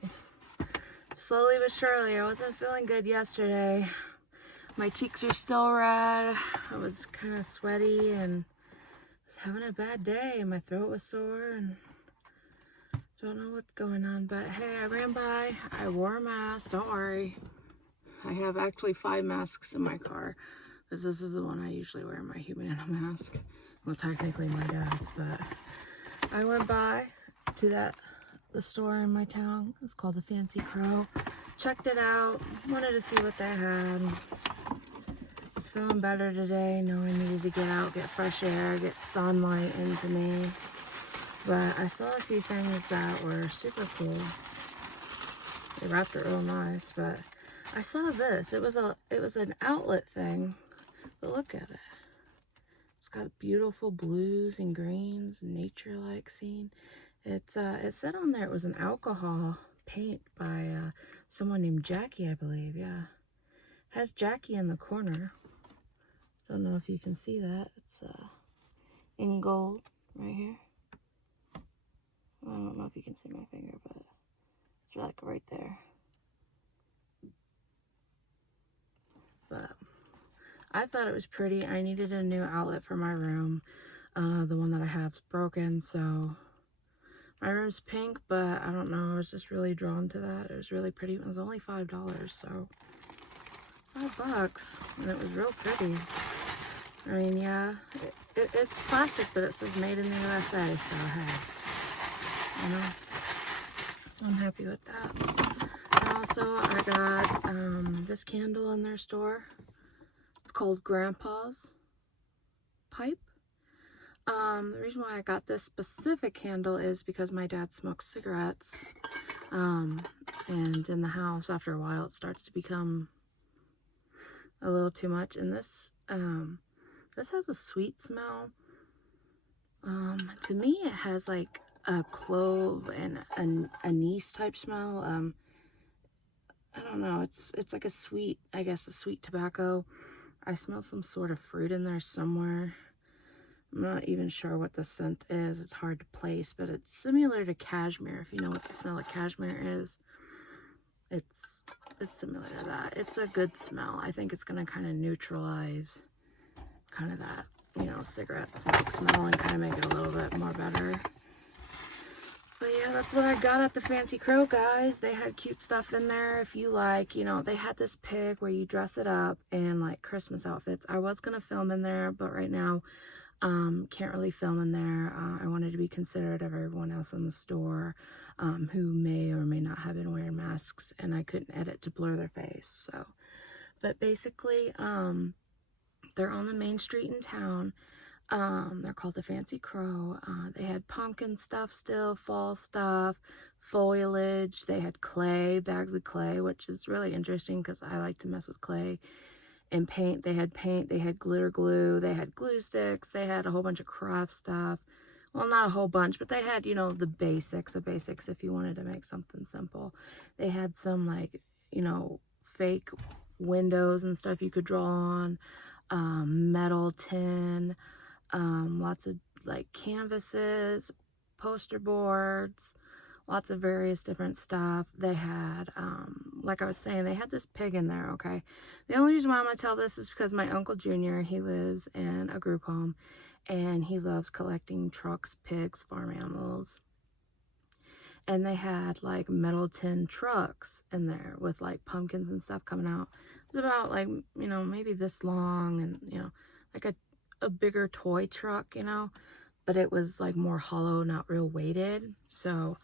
back. Slowly but surely. I wasn't feeling good yesterday. My cheeks are still red. I was kind of sweaty and was having a bad day. My throat was sore and don't know what's going on. But hey, I ran by. I wore a mask. Don't worry. I have actually 5 masks in my car. But this is the one I usually wear, my Humana mask. Well, technically my dad's, but I went by to the store in my town. It's called the Fancy Crow. Checked it out. Wanted to see what they had. Was feeling better today. Know I needed to get out, get fresh air, get sunlight into me. But I saw a few things that were super cool. They wrapped it real nice, but I saw this. It was an outlet thing. But look at it. It's got beautiful blues and greens, nature-like scene. It said on there it was an alcohol paint by someone named Jackie, I believe. Yeah, it has Jackie in the corner. Don't know if you can see that. It's in gold right here. I don't know if you can see my finger, but it's like right there. But I thought it was pretty. I needed a new outlet for my room. The one that I have is broken, so my room's pink, but I don't know. I was just really drawn to that. It was really pretty. It was only $5, so $5, and it was real pretty. I mean, yeah, it's plastic, but it says made in the USA, so hey, you know, I'm happy with that. And also, I got this candle in their store. It's called Grandpa's Pipe. The reason why I got this specific candle is because my dad smokes cigarettes. And in the house, after a while, it starts to become a little too much. And this has a sweet smell. To me, it has like a clove and an anise type smell. I don't know. It's like a sweet, I guess, a sweet tobacco. I smell some sort of fruit in there somewhere. I'm not even sure what the scent is. It's hard to place, but it's similar to cashmere. If you know what the smell of cashmere is, it's similar to that. It's a good smell. I think it's going to kind of neutralize kind of that, you know, cigarette smoke smell and kind of make it a little bit more better. But yeah, that's what I got at the Fancy Crow, guys. They had cute stuff in there. If you like, you know, they had this pig where you dress it up and like Christmas outfits. I was going to film in there, but right now, can't really film in there. I wanted to be considerate of everyone else in the store who may or may not have been wearing masks, and I couldn't edit to blur their face. So, but basically, they're on the main street in town. They're called the Fancy Crow. They had pumpkin stuff still, fall stuff, foliage. They had clay, bags of clay, which is really interesting because I like to mess with clay. And paint. They had glitter glue, they had glue sticks, they had a whole bunch of craft stuff. Well, not a whole bunch, but they had, you know, the basics if you wanted to make something simple. They had some, like, you know, fake windows and stuff you could draw on, metal tin, lots of, like, canvases, poster boards, lots of various different stuff. They had, like I was saying, they had this pig in there, okay? The only reason why I'm going to tell this is because my Uncle Junior, he lives in a group home, and he loves collecting trucks, pigs, farm animals. And they had, like, metal tin trucks in there with, like, pumpkins and stuff coming out. It was about, like, you know, maybe this long and, you know, like a bigger toy truck, you know? But it was, like, more hollow, not real weighted. So,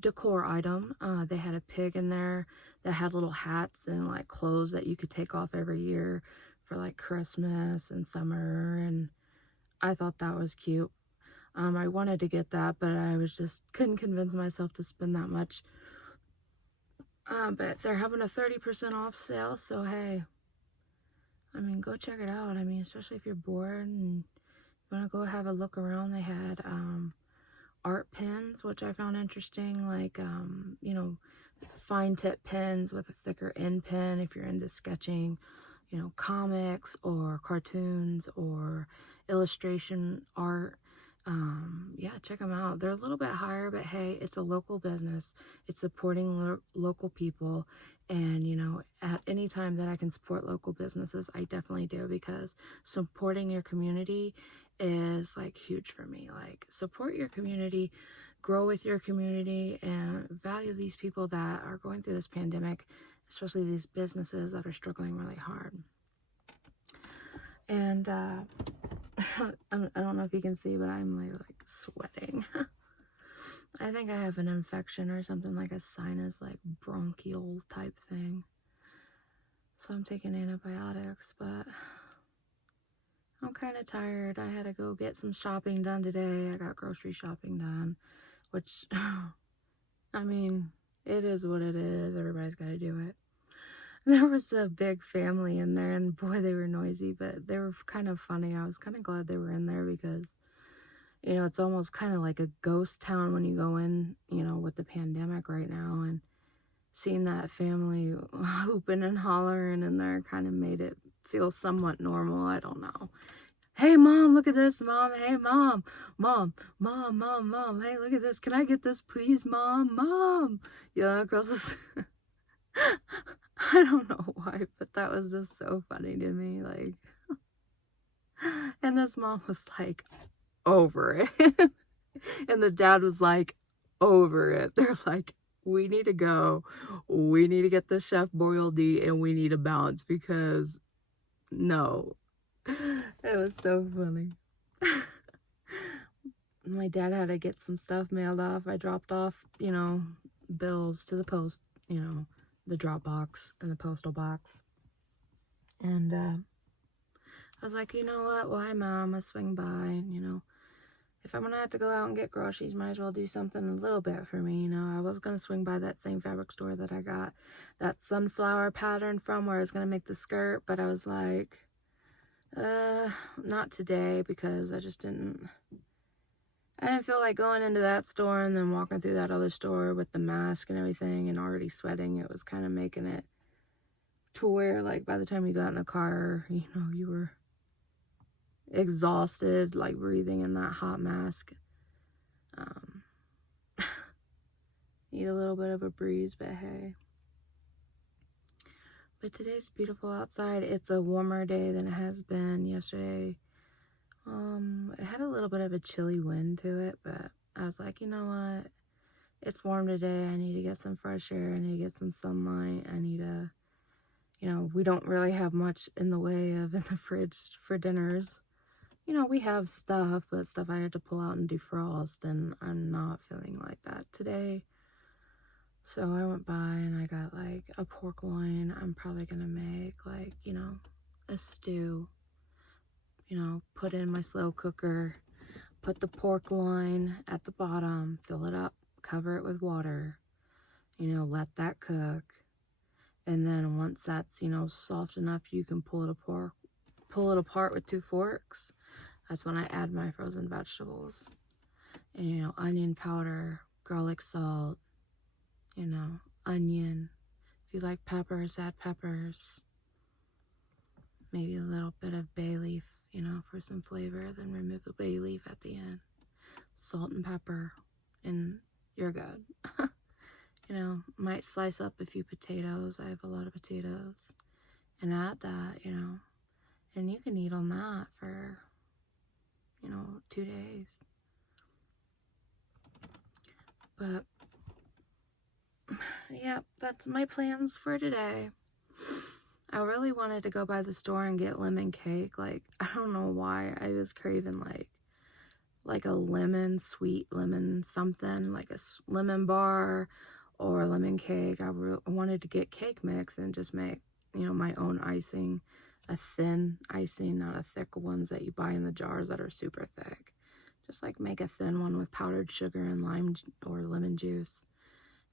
decor item. They had a pig in there that had little hats and like clothes that you could take off every year for like Christmas and summer, and I thought that was cute. I wanted to get that, but I couldn't convince myself to spend that much. But they're having a 30% off sale, so hey, I mean, go check it out. I mean, especially if you're bored and you want to go have a look around. They had art pens, which I found interesting, like, you know, fine tip pens with a thicker end pen if you're into sketching, you know, comics or cartoons or illustration art. Yeah, check them out. They're a little bit higher, but hey, it's a local business. It's supporting local people. And, you know, at any time that I can support local businesses, I definitely do, because supporting your community is like huge for me. Like, support your community, grow with your community, and value these people that are going through this pandemic, especially these businesses that are struggling really hard. And I don't know if you can see, but I'm like sweating. I think I have an infection or something, like a sinus, like bronchial type thing. So I'm taking antibiotics, but I'm kind of tired. I had to go get some shopping done today. I got grocery shopping done, which, I mean, it is what it is. Everybody's got to do it. There was a big family in there, and boy, they were noisy, but they were kind of funny. I was kind of glad they were in there because, you know, it's almost kind of like a ghost town when you go in, you know, with the pandemic right now. And seeing that family hooping and hollering in there kind of made it feel somewhat normal. I don't know. Hey, Mom, look at this, Mom. Hey, Mom. Mom. Hey, look at this. Can I get this, please, Mom? Mom. Yeah, across the... I don't know why, but that was just so funny to me. Like, and this mom was like, over it. And the dad was like, over it. They're like, we need to go. We need to get the Chef Boyardee and we need to bounce, because no. It was so funny. My dad had to get some stuff mailed off. I dropped off, you know, bills to the post, you know, the drop box and the postal box. And I was like, you know what? Why, Mom? I swing by, and, you know, if I'm gonna have to go out and get groceries, might as well do something a little bit for me, you know. I was gonna swing by that same fabric store that I got that sunflower pattern from, where I was gonna make the skirt, but I was like, not today, because I didn't feel like going into that store and then walking through that other store with the mask and everything and already sweating. It was kind of making it to where, like, by the time you got in the car, you know, you were exhausted, like breathing in that hot mask. Need a little bit of a breeze, but hey. But today's beautiful outside. It's a warmer day than it has been yesterday. It had a little bit of a chilly wind to it, but I was like, you know what? It's warm today. I need to get some fresh air. I need to get some sunlight. I need to, you know, we don't really have much in the way of in the fridge for dinners. You know, we have stuff, but stuff I had to pull out and defrost, and I'm not feeling like that today. So I went by and I got like a pork loin. I'm probably gonna make, like, you know, a stew. You know, put in my slow cooker, put the pork loin at the bottom, fill it up, cover it with water, you know, let that cook. And then once that's, you know, soft enough, you can pull it apart with 2 forks. That's when I add my frozen vegetables. And, you know, onion powder, garlic salt, you know, onion. If you like peppers, add peppers. Maybe a little bit of bay leaf, you know, for some flavor. Then remove the bay leaf at the end. Salt and pepper, and you're good. You know, might slice up a few potatoes. I have a lot of potatoes. And add that, you know. And you can eat on that for, you know, 2 days. But, yeah, that's my plans for today. I really wanted to go by the store and get lemon cake. Like, I don't know why. I was craving, like a lemon, sweet lemon something. Like a lemon bar or lemon cake. I wanted to get cake mix and just make, you know, my own icing. A thin icing, not a thick ones that you buy in the jars that are super thick. Just like make a thin one with powdered sugar and lime or lemon juice.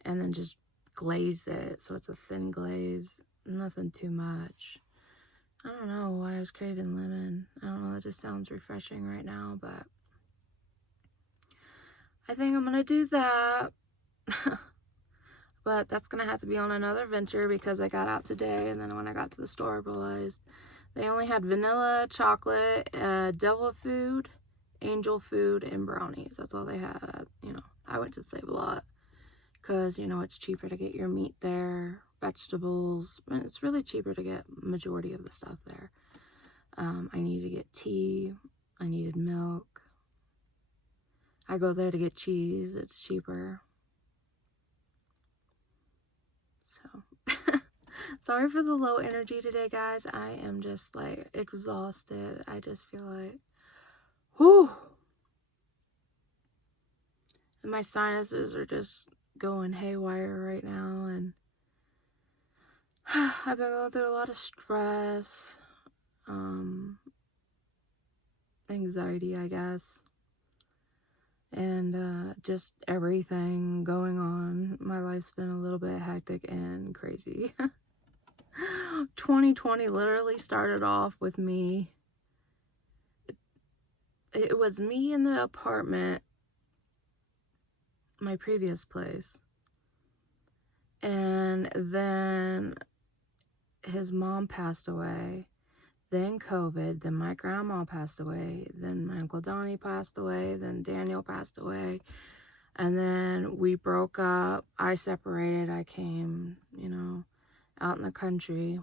And then just glaze it so it's a thin glaze. Nothing too much. I don't know why I was craving lemon. I don't know, that just sounds refreshing right now, but I think I'm gonna do that. But that's gonna have to be on another venture, because I got out today, and then when I got to the store, I realized they only had vanilla, chocolate, devil food, angel food and brownies. That's all they had at, you know, I went to Save a Lot because, you know, it's cheaper to get your meat there, vegetables, and it's really cheaper to get majority of the stuff there. I needed to get tea. I needed milk. I go there to get cheese. It's cheaper. So, sorry for the low energy today, guys. I am just, like, exhausted. I just feel like, whew. And my sinuses are just going haywire right now. And I've been going through a lot of stress. Anxiety, I guess. And just everything going on. My life's been a little bit hectic and crazy. 2020 literally started off with me. It was me in the apartment, my previous place. And then his mom passed away. Then COVID, then my grandma passed away, then my Uncle Donnie passed away, then Daniel passed away, and then we broke up. I separated. I came, you know, out in the country.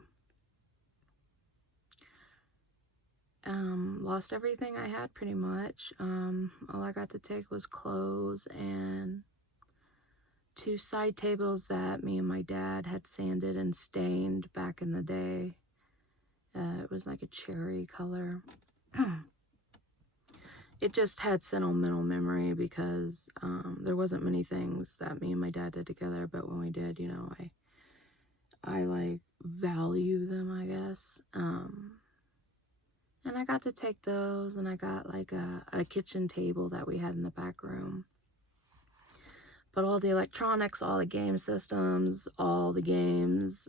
Lost everything I had pretty much. All I got to take was clothes and 2 side tables that me and my dad had sanded and stained back in the day. It was like a cherry color. It just had sentimental memory because there wasn't many things that me and my dad did together, but when we did, you know, I like value them, I guess. And I got to take those, and I got like a kitchen table that we had in the back room. But all the electronics, all the game systems, all the games,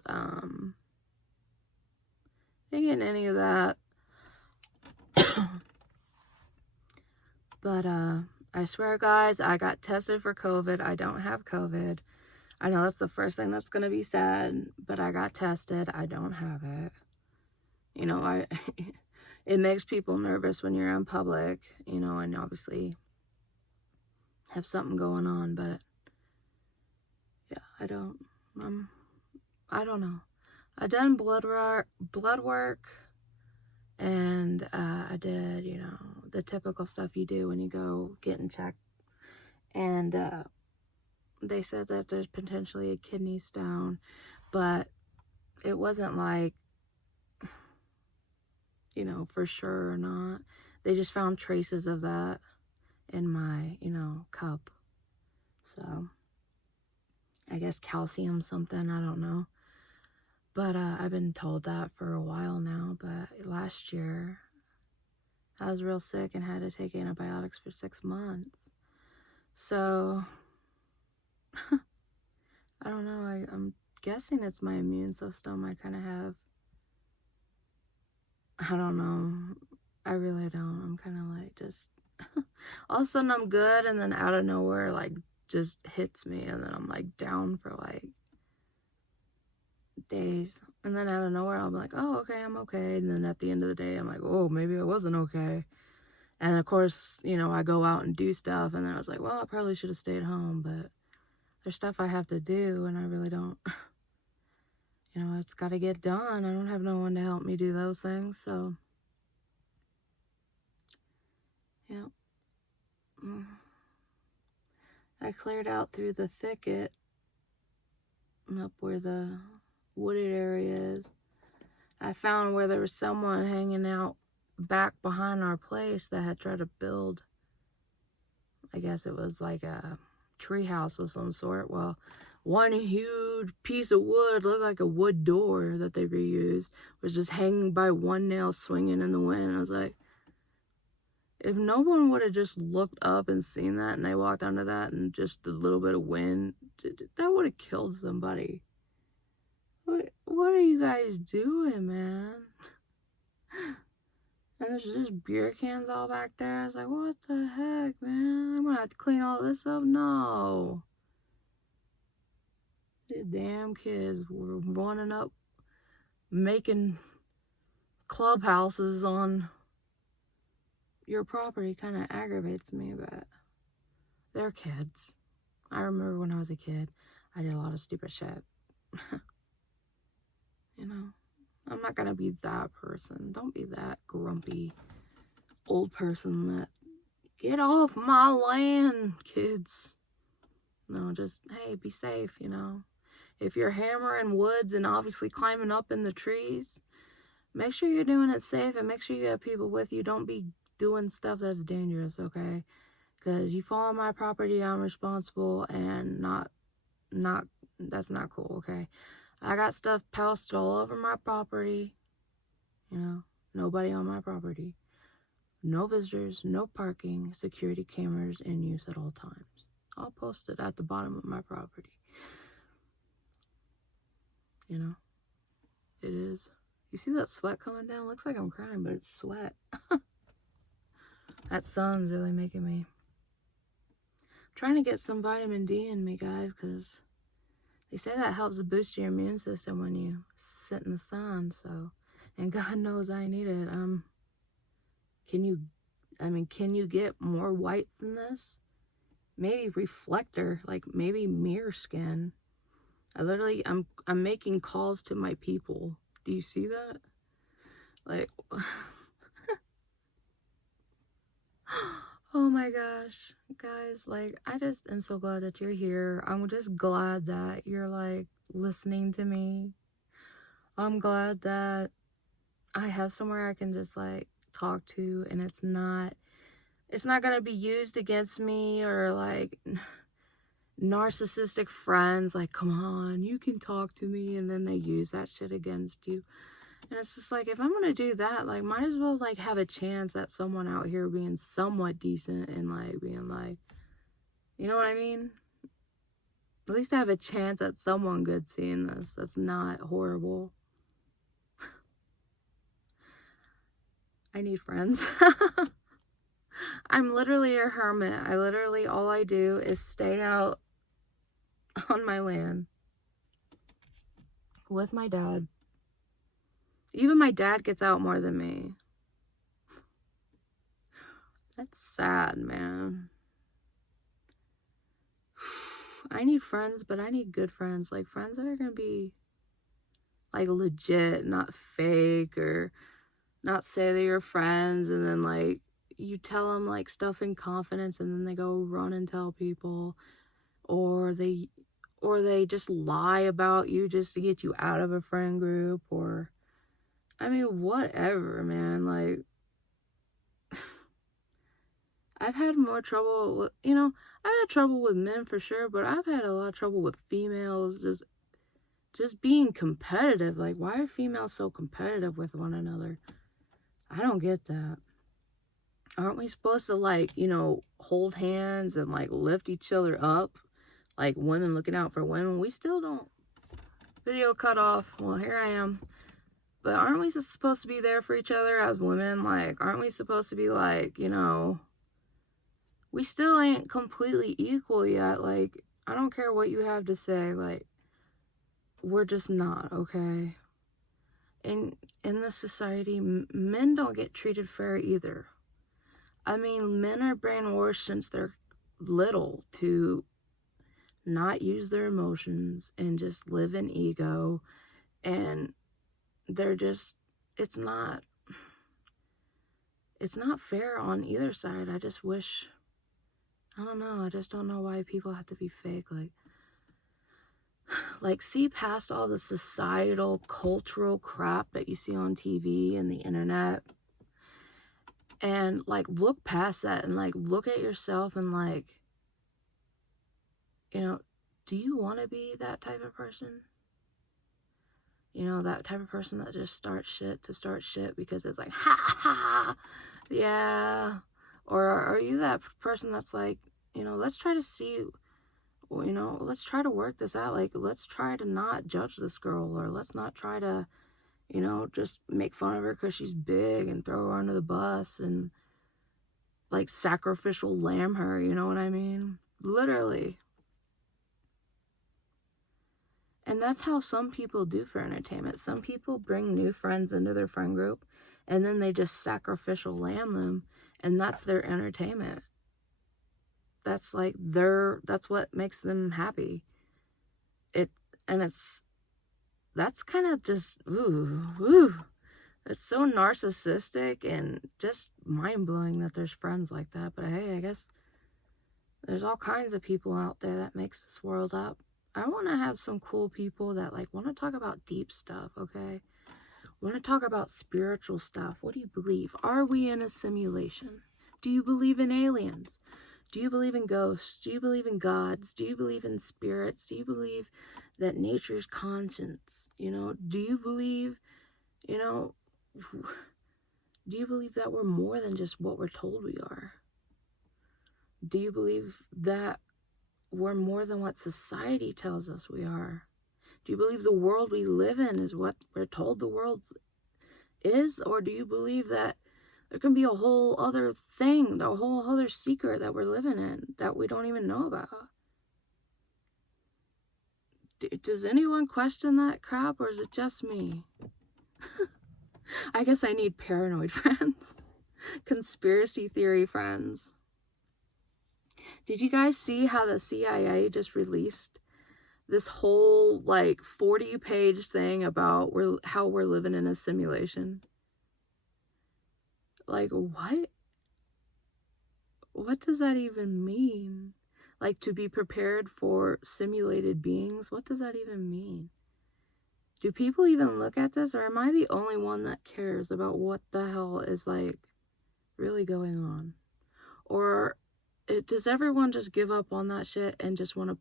didn't get any of that. But I swear, guys, I got tested for COVID. I don't have COVID. I know that's the first thing that's gonna be said, but I got tested. I don't have it. You know, it makes people nervous when you're in public, you know, and obviously have something going on, but yeah, I don't know. I done blood work, and I did, you know, the typical stuff you do when you go getting checked, and they said that there's potentially a kidney stone, but it wasn't like, you know, for sure or not. They just found traces of that in my, you know, cup. So I guess calcium something, I don't know. But I've been told that for a while now. But last year I was real sick and had to take antibiotics for 6 months. So I don't know, I'm guessing it's my immune system. I kind of have, I don't know, I really don't. I'm kind of like just all of a sudden I'm good, and then out of nowhere, like, just hits me, and then I'm like down for like days, and then out of nowhere I'll be like, oh, okay, I'm okay, and then at the end of the day I'm like, oh, maybe I wasn't okay. And of course, you know, I go out and do stuff, and then I was like, well, I probably should have stayed home, but there's stuff I have to do, and I really don't, you know, it's got to get done. I don't have no one to help me do those things. So yeah, I cleared out through the thicket up where the wooded area is. I found where there was someone hanging out back behind our place that had tried to build, I guess it was like a tree house of some sort. Well, one huge piece of wood, looked like a wood door that they reused, was just hanging by one nail, swinging in the wind. I was like, if no one would have just looked up and seen that, and they walked under that, and just a little bit of wind, that would have killed somebody. What are you guys doing, man? And there's just beer cans all back there. I was like, what the heck, man? I'm gonna have to clean all this up? No. These damn kids were running up, making clubhouses on, your property kind of aggravates me, but they're kids. I remember when I was a kid, I did a lot of stupid shit. You know, I'm not gonna be that person. Don't be that grumpy old person that, get off my land, kids. No, just, hey, be safe, you know. If you're hammering woods and obviously climbing up in the trees, make sure you're doing it safe and make sure you have people with you. Don't be doing stuff that's dangerous, okay? Because you fall on my property, I'm responsible, and that's not cool, okay? I got stuff posted all over my property, you know, nobody on my property. No visitors, no parking, security cameras in use at all times. I'll post it at the bottom of my property. You know, it is. You see that sweat coming down? Looks like I'm crying, but it's sweat. That sun's really making me. I'm trying to get some vitamin D in me, guys, because they say that helps boost your immune system when you sit in the sun. So, and God knows I need it. Can you get more white than this? Maybe reflector, like maybe mirror skin. I'm making calls to my people. Do you see that? Like, oh my gosh, guys, like, I just am so glad that you're here. I'm just glad that you're, like, listening to me. I'm glad that I have somewhere I can just, like, talk to, and it's not gonna be used against me, or, like, narcissistic friends, like, come on, you can talk to me, and then they use that shit against you. And it's just like, if I'm gonna do that, like, might as well, like, have a chance at someone out here being somewhat decent and, like, being, like, you know what I mean? At least I have a chance at someone good seeing this that's not horrible. I need friends. I'm literally a hermit. All I do is stay out on my land with my dad. Even my dad gets out more than me. That's sad, man. I need friends, but I need good friends. Like, friends that are gonna be, like, legit, not fake, or not say they're your friends, and then, like, you tell them, like, stuff in confidence, and then they go run and tell people, or they just lie about you just to get you out of a friend group, or, I mean, whatever, man. Like, I've had more trouble with, you know, I've had trouble with men for sure, but I've had a lot of trouble with females just being competitive. Like, why are females so competitive with one another? I don't get that. Aren't we supposed to, like, you know, hold hands and, like, lift each other up? Like, women looking out for women. We still don't. Video cut off. Well, here I am. But aren't we supposed to be there for each other as women? Like, aren't we supposed to be, like, you know, we still ain't completely equal yet. Like, I don't care what you have to say. Like, we're just not, okay? In this society, men don't get treated fair either. I mean, men are brainwashed since they're little to not use their emotions and just live in ego. And they're just, it's not fair on either side. I just wish, I don't know, I just don't know why people have to be fake. Like, see past all the societal, cultural crap that you see on TV and the internet, and, like, look past that and, like, look at yourself and, like, you know, do you want to be that type of person? You know, that type of person that just starts shit to start shit because it's like, ha ha, yeah. Or are you that person that's like, you know, let's try to see, you know, let's try to work this out. Like, let's try to not judge this girl, or let's not try to, you know, just make fun of her because she's big and throw her under the bus and, like, sacrificial lamb her, you know what I mean? Literally. And that's how some people do for entertainment. Some people bring new friends into their friend group, and then they just sacrificial lamb them, And that's their entertainment. That's like that's what makes them happy. That's kind of just, ooh. It's so narcissistic and just mind-blowing that there's friends like that. But hey, I guess there's all kinds of people out there that makes this world up. I want to have some cool people that like want to talk about deep stuff, okay? Want to talk about spiritual stuff. What do you believe? Are we in a simulation? Do you believe in aliens? Do you believe in ghosts? Do you believe in gods? Do you believe in spirits? Do you believe that nature's conscience? You know, do you believe, you know, do you believe that we're more than just what we're told we are? Do you believe that we're more than what society tells us we are? Do you believe the world we live in is what we're told the world is? Or do you believe that there can be a whole other thing, a whole other secret that we're living in that we don't even know about? Does anyone question that crap, or is it just me? I guess I need paranoid friends. Conspiracy theory friends. Did you guys see how the CIA just released this whole like 40-page thing about how we're living in a simulation? Like, what? What does that even mean? Like, to be prepared for simulated beings? What does that even mean? Do people even look at this, or am I the only one that cares about what the hell is like really going on? Or does everyone just give up on that shit and just want to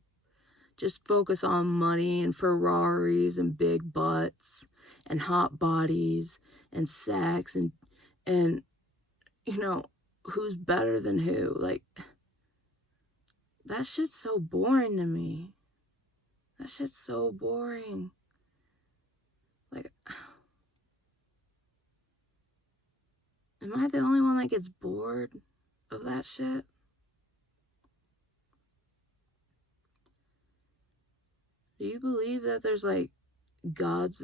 just focus on money and Ferraris and big butts and hot bodies and sex and you know, who's better than who? Like, that shit's so boring to me. That shit's so boring. Like, am I the only one that gets bored of that shit? Do you believe that there's like gods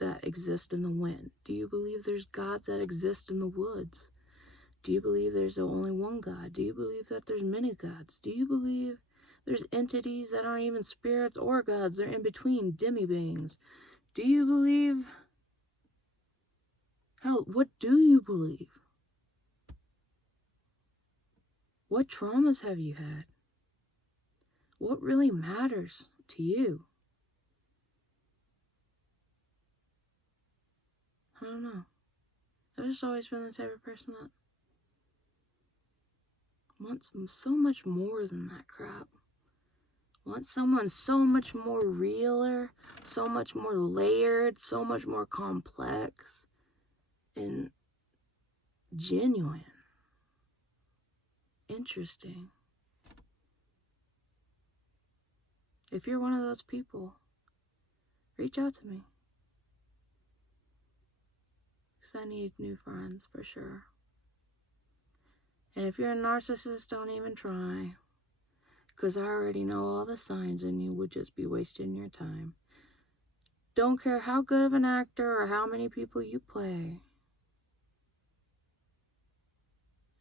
that exist in the wind? Do you believe there's gods that exist in the woods? Do you believe there's only one God? Do you believe that there's many gods? Do you believe there's entities that aren't even spirits or gods? They're in between, demi-beings. Do you believe? Hell, what do you believe? What traumas have you had? What really matters to you? I don't know. I've just always been the type of person that wants so much more than that crap. Wants someone so much more realer, so much more layered, so much more complex and genuine. Interesting. If you're one of those people, reach out to me. Because I need new friends for sure. And if you're a narcissist, don't even try. Because I already know all the signs and you would just be wasting your time. Don't care how good of an actor or how many people you play.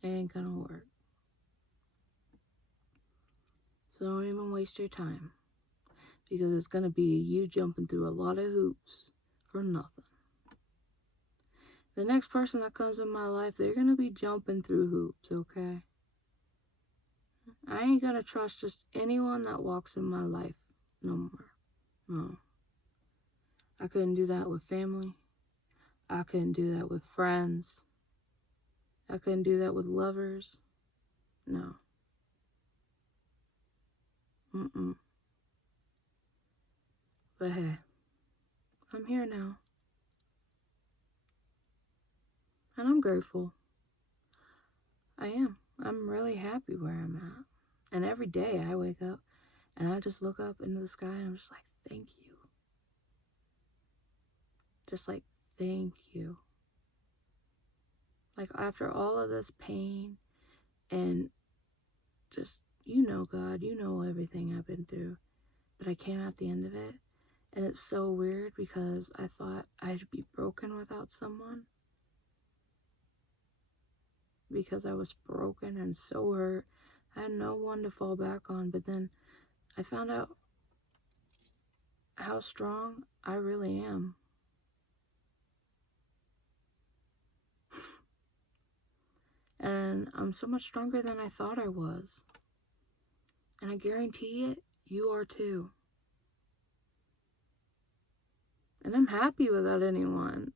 It ain't gonna work. So don't even waste your time. Because it's gonna be you jumping through a lot of hoops for nothing. The next person that comes in my life, they're gonna be jumping through hoops, okay? I ain't gonna trust just anyone that walks in my life no more. No. I couldn't do that with family. I couldn't do that with friends. I couldn't do that with lovers. No. But hey, I'm here now. And I'm grateful. I am. I'm really happy where I'm at. And every day I wake up and I just look up into the sky and I'm just like, thank you. Just like, thank you. Like, after all of this pain and just, you know, God, you know everything I've been through. But I came out the end of it. And it's so weird because I thought I'd be broken without someone. because I was broken and so hurt. I had no one to fall back on, but then I found out how strong I really am. And I'm so much stronger than I thought I was. And I guarantee it, you are too. And I'm happy without anyone.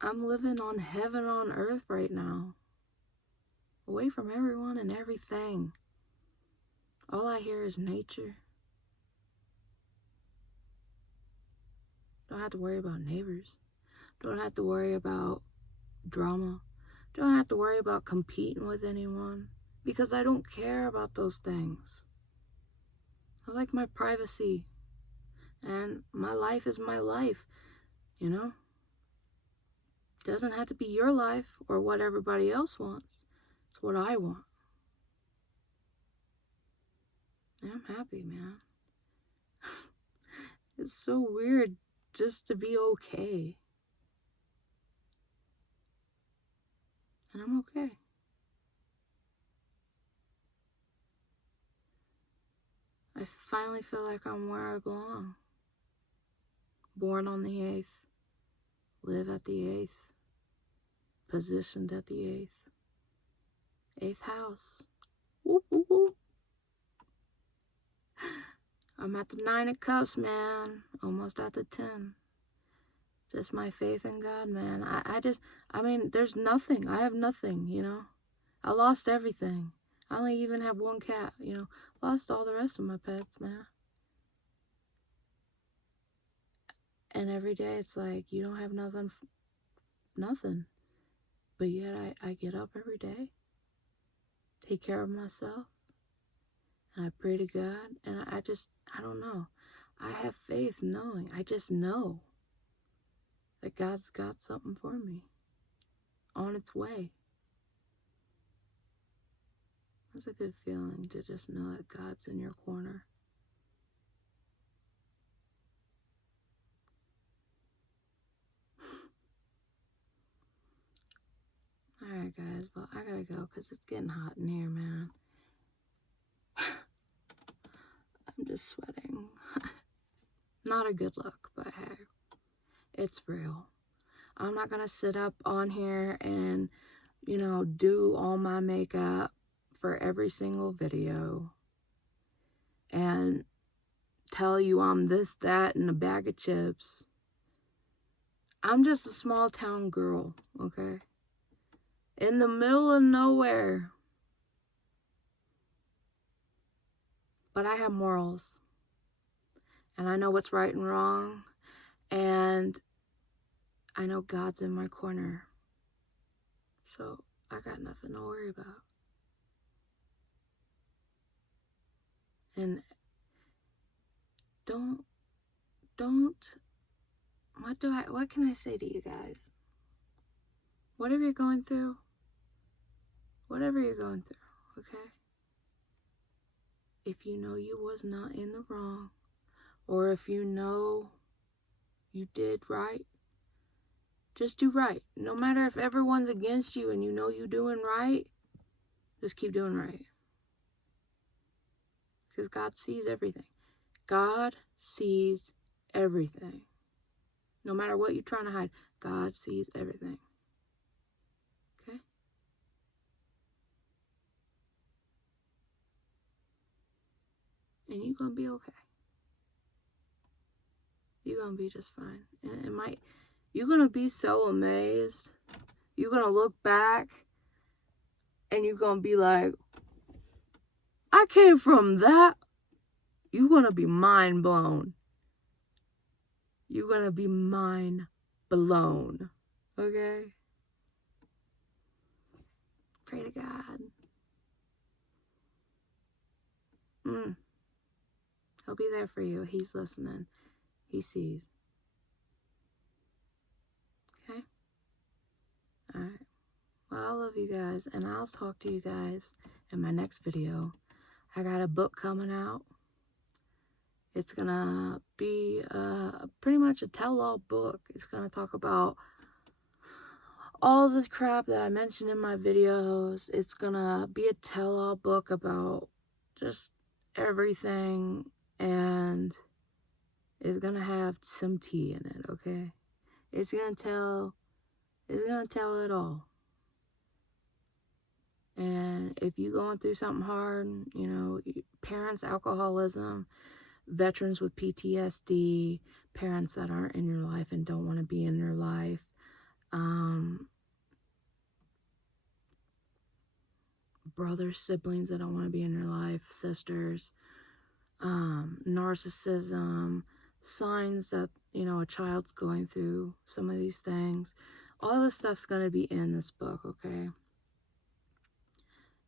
I'm living on heaven on earth right now. Away from everyone and everything. All I hear is nature. Don't have to worry about neighbors. Don't have to worry about drama. Don't have to worry about competing with anyone. Because I don't care about those things. I like my privacy. And my life is my life. You know? Doesn't have to be your life or what everybody else wants. It's what I want. And I'm happy, man. It's so weird just to be okay. And I'm okay. I finally feel like I'm where I belong. Born on the 8th. Live at the 8th. Positioned at the 8th. 8th house. Whoop, whoop, whoop. I'm at the 9 of Cups, man. Almost at the 10. Just my faith in God, man. I mean, there's nothing. I have nothing, you know. I lost everything. I only even have one cat, you know. Lost all the rest of my pets, man. And every day it's like, you don't have nothing. But yet I get up every day, take care of myself, and I pray to God, and I don't know. I have faith knowing, I just know that God's got something for me on its way. It's a good feeling to just know that God's in your corner. Alright guys, well I gotta go because it's getting hot in here, man. I'm just sweating. Not a good look, but hey, it's real. I'm not gonna sit up on here and, you know, do all my makeup for every single video and tell you I'm this, that, and a bag of chips. I'm just a small town girl, okay? In the middle of nowhere. But I have morals. And I know what's right and wrong. And I know God's in my corner. So I got nothing to worry about. And don't, what can I say to you guys? Whatever you're going through, okay? If you know you was not in the wrong, or if you know you did right, just do right. No matter if everyone's against you and you know you're doing right, just keep doing right. Because God sees everything. God sees everything. No matter what you're trying to hide, God sees everything. Okay? And you're going to be okay. You're going to be just fine. And you're going to be so amazed. You're going to look back and you're going to be like, I came from that. You're going to be mind blown. You're going to be mind blown. Okay? Pray to God. He'll be there for you. He's listening. He sees. Okay? Alright. Well, I love you guys. And I'll talk to you guys in my next video. I got a book coming out. It's gonna be pretty much a tell-all book. It's gonna talk about all the crap that I mentioned in my videos. It's gonna be a tell-all book about just everything, and it's gonna have some tea in it, okay? It's gonna tell it all. And if you're going through something hard, you know, parents, alcoholism, veterans with PTSD, parents that aren't in your life and don't want to be in your life, brothers, siblings that don't want to be in your life, sisters, narcissism, signs that, you know, a child's going through some of these things. All this stuff's going to be in this book, okay?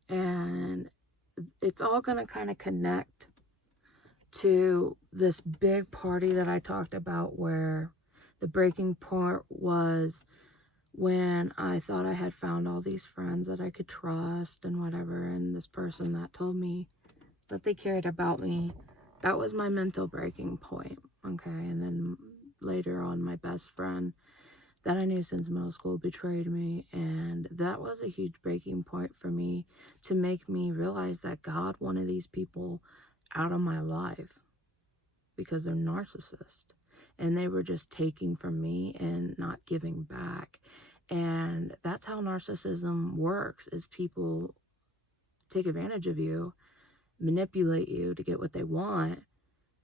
And it's all going to kind of connect to this big party that I talked about, where the breaking point was when I thought I had found all these friends that I could trust and whatever, and this person that told me that they cared about me. That was my mental breaking point, okay? And then later on, my best friend that I knew since middle school betrayed me, and that was a huge breaking point for me, to make me realize that God wanted these people out of my life because they're narcissists, and they were just taking from me and not giving back. And that's how narcissism works, is people take advantage of you, manipulate you to get what they want,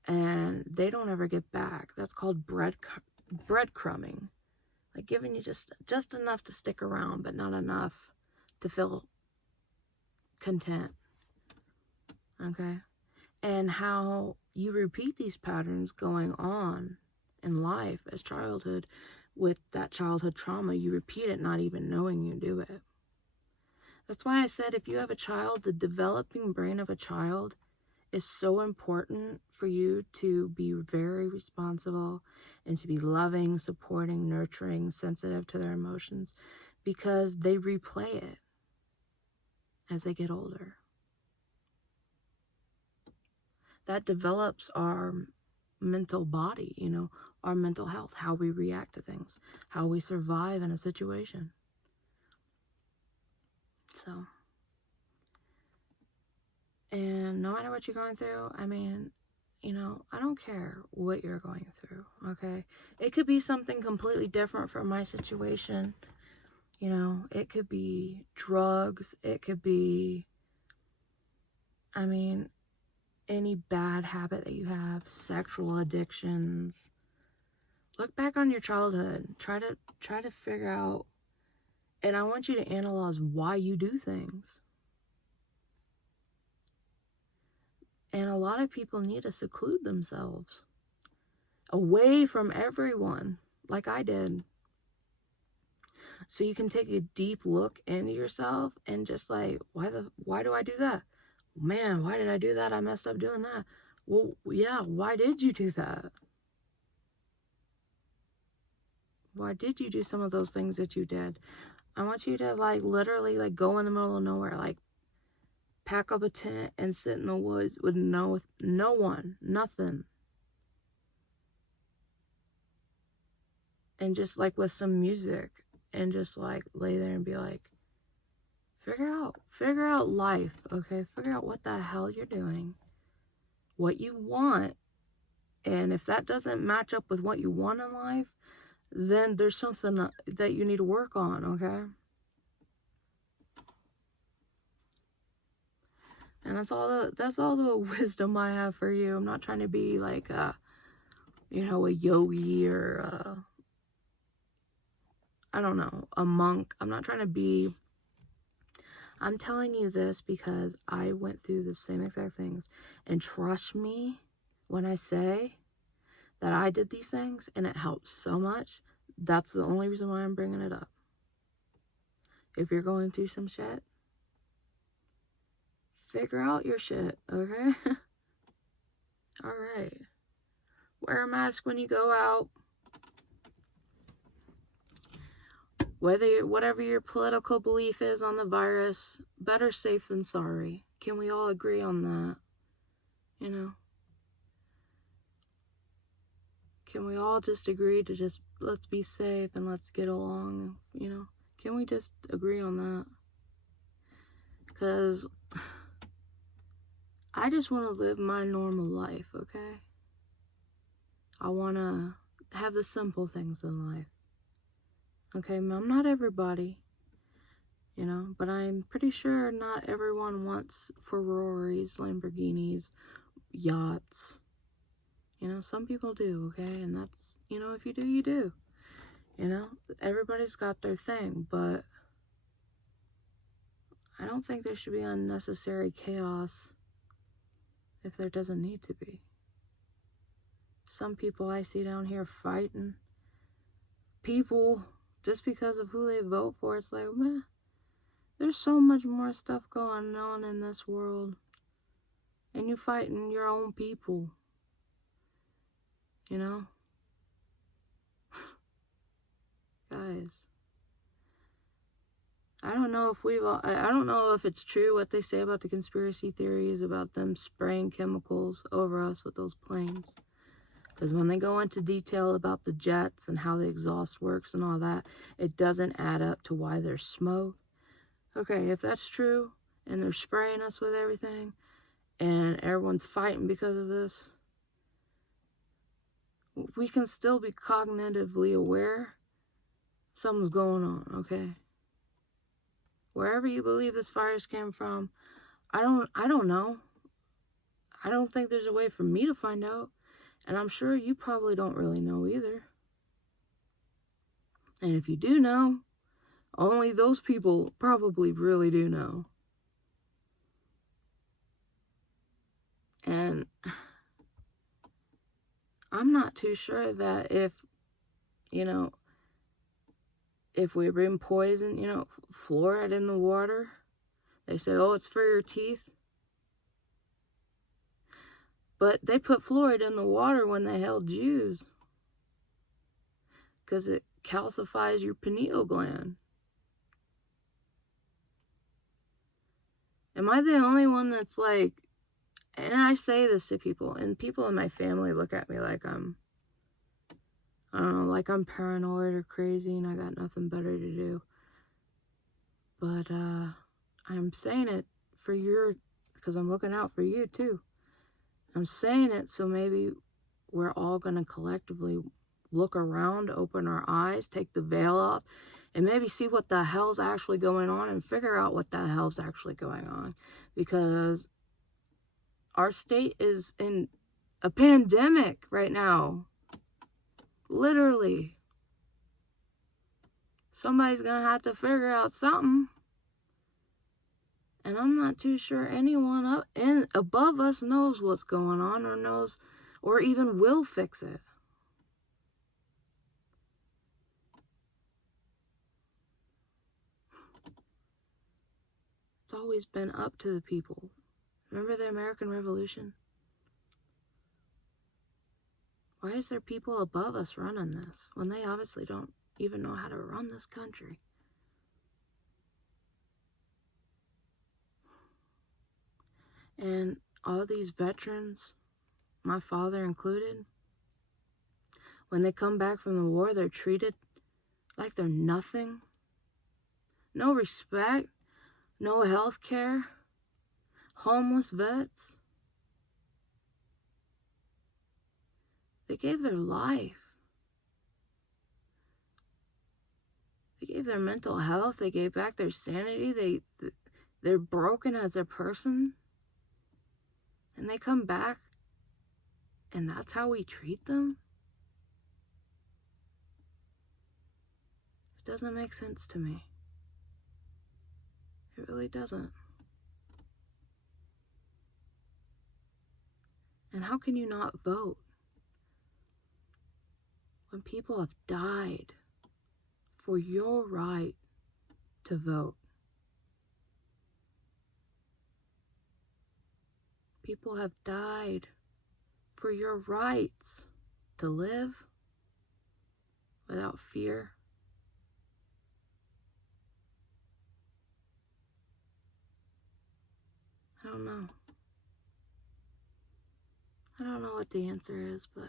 and they don't ever get back. That's called breadcrumbing. Like giving you just enough to stick around, but not enough to feel content. Okay? And how you repeat these patterns going on in life as childhood, with that childhood trauma, you repeat it not even knowing you do it. That's why I said, if you have a child, the developing brain of a child is so important for you to be very responsible and to be loving, supporting, nurturing, sensitive to their emotions, because they replay it as they get older. That develops our mental body, you know, our mental health, how we react to things, how we survive in a situation. So, and no matter what you're going through, I mean, you know, I don't care what you're going through, okay? It could be something completely different from my situation. You know, it could be drugs. It could be, I mean, any bad habit that you have, sexual addictions. Look back on your childhood. Try to figure out, and I want you to analyze why you do things. And a lot of people need to seclude themselves away from everyone, like I did. So you can take a deep look into yourself and just like, why do I do that? Man, why did I do that? I messed up doing that. Well, yeah, why did you do that? Why did you do some of those things that you did? I want you to like literally like go in the middle of nowhere, like pack up a tent and sit in the woods with no one, nothing. And just like with some music, and just like lay there and be like, figure out life, okay? Figure out what the hell you're doing, what you want. And if that doesn't match up with what you want in life, then there's something that you need to work on, okay? And that's all the wisdom I have for you. I'm not trying to be like a yogi or I don't know, a monk. I'm not trying to be. I'm telling you this because I went through the same exact things. And trust me when I say that I did these things and it helped so much. That's the only reason why I'm bringing it up. If you're going through some shit, figure out your shit, okay? Alright. Wear a mask when you go out. Whatever your political belief is on the virus, better safe than sorry. Can we all agree on that? You know? Can we all just agree to let's be safe and let's get along, you know? Can we just agree on that? Because I just want to live my normal life, okay? I want to have the simple things in life. Okay, I'm not everybody, you know, but I'm pretty sure not everyone wants Ferraris, Lamborghinis, yachts. You know, some people do, okay? And that's, you know, if you do, you do. You know, everybody's got their thing, but I don't think there should be unnecessary chaos if there doesn't need to be. Some people I see down here fighting people just because of who they vote for. It's like, man, there's so much more stuff going on in this world. And you fighting your own people. You know? Guys. I don't know if it's true what they say about the conspiracy theories about them spraying chemicals over us with those planes. Because when they go into detail about the jets and how the exhaust works and all that, it doesn't add up to why there's smoke. Okay, if that's true, and they're spraying us with everything, and everyone's fighting because of this, we can still be cognitively aware something's going on, okay? Wherever you believe this virus came from, I don't know. I don't think there's a way for me to find out. And I'm sure you probably don't really know either. And if you do know, only those people probably really do know. And I'm not too sure that if we've been poisoned, fluoride in the water, they say, oh, it's for your teeth. But they put fluoride in the water when they held Jews. Because it calcifies your pineal gland. Am I the only one that's like, and I say this to people, and people in my family look at me like I don't know, like I'm paranoid or crazy and I got nothing better to do. But I'm saying it because I'm looking out for you too. I'm saying it so maybe we're all going to collectively look around, open our eyes, take the veil off, and maybe see what the hell's actually going on and figure out what the hell's actually going on. Because our state is in a pandemic right now. Literally. Somebody's going to have to figure out something. And I'm not too sure anyone up and above us knows what's going on or even will fix it. It's always been up to the people. Remember the American Revolution? Why is there people above us running this when they obviously don't even know how to run this country? And all these veterans, my father included, when they come back from the war, they're treated like they're nothing. No respect, no health care, homeless vets. They gave their life. They gave their mental health. They gave back their sanity. They're broken as a person. And they come back, and that's how we treat them? It doesn't make sense to me. It really doesn't. And how can you not vote when people have died for your right to vote? People have died for your rights to live without fear. I don't know. I don't know what the answer is, but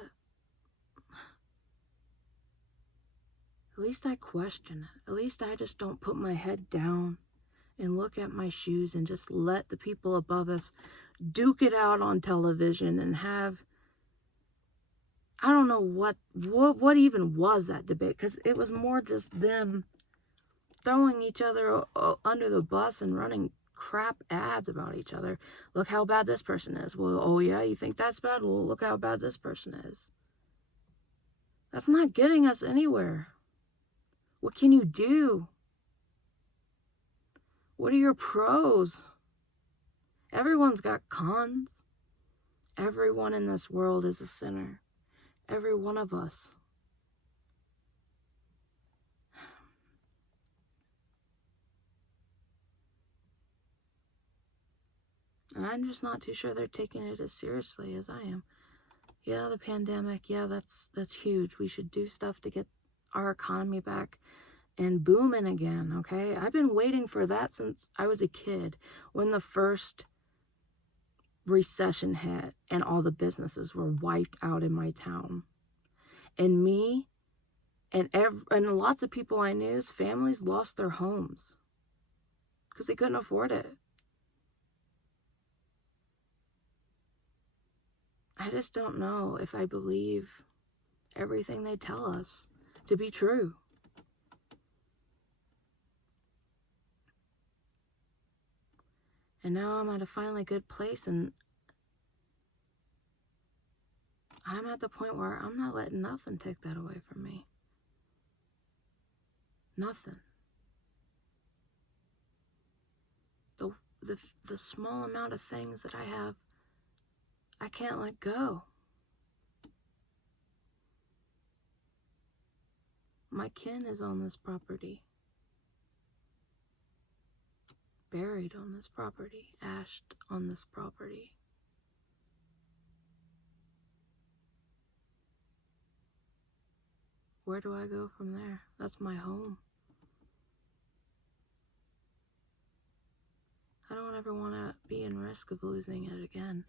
At least I question it. At least I just don't put my head down and look at my shoes and just let the people above us duke it out on television and have, I don't know what even was that debate, because it was more just them throwing each other under the bus and running crap ads about each other. Look how bad this person is. Well, oh yeah, you think that's bad? Well, look how bad this person is. That's not getting us anywhere. What can you do? What are your pros? Everyone's got cons. Everyone in this world is a sinner. Every one of us. And I'm just not too sure they're taking it as seriously as I am. Yeah, the pandemic, yeah, that's huge. We should do stuff to get our economy back and booming again, okay? I've been waiting for that since I was a kid, when the first recession hit and all the businesses were wiped out in my town. And me and lots of people I knew's families lost their homes because they couldn't afford it. I just don't know if I believe everything they tell us to be true. And now I'm at a finally good place, and I'm at the point where I'm not letting nothing take that away from me. Nothing. The small amount of things that I have, I can't let go. My kin is on this property. Buried on this property. Ashed on this property. Where do I go from there? That's my home. I don't ever want to be in risk of losing it again.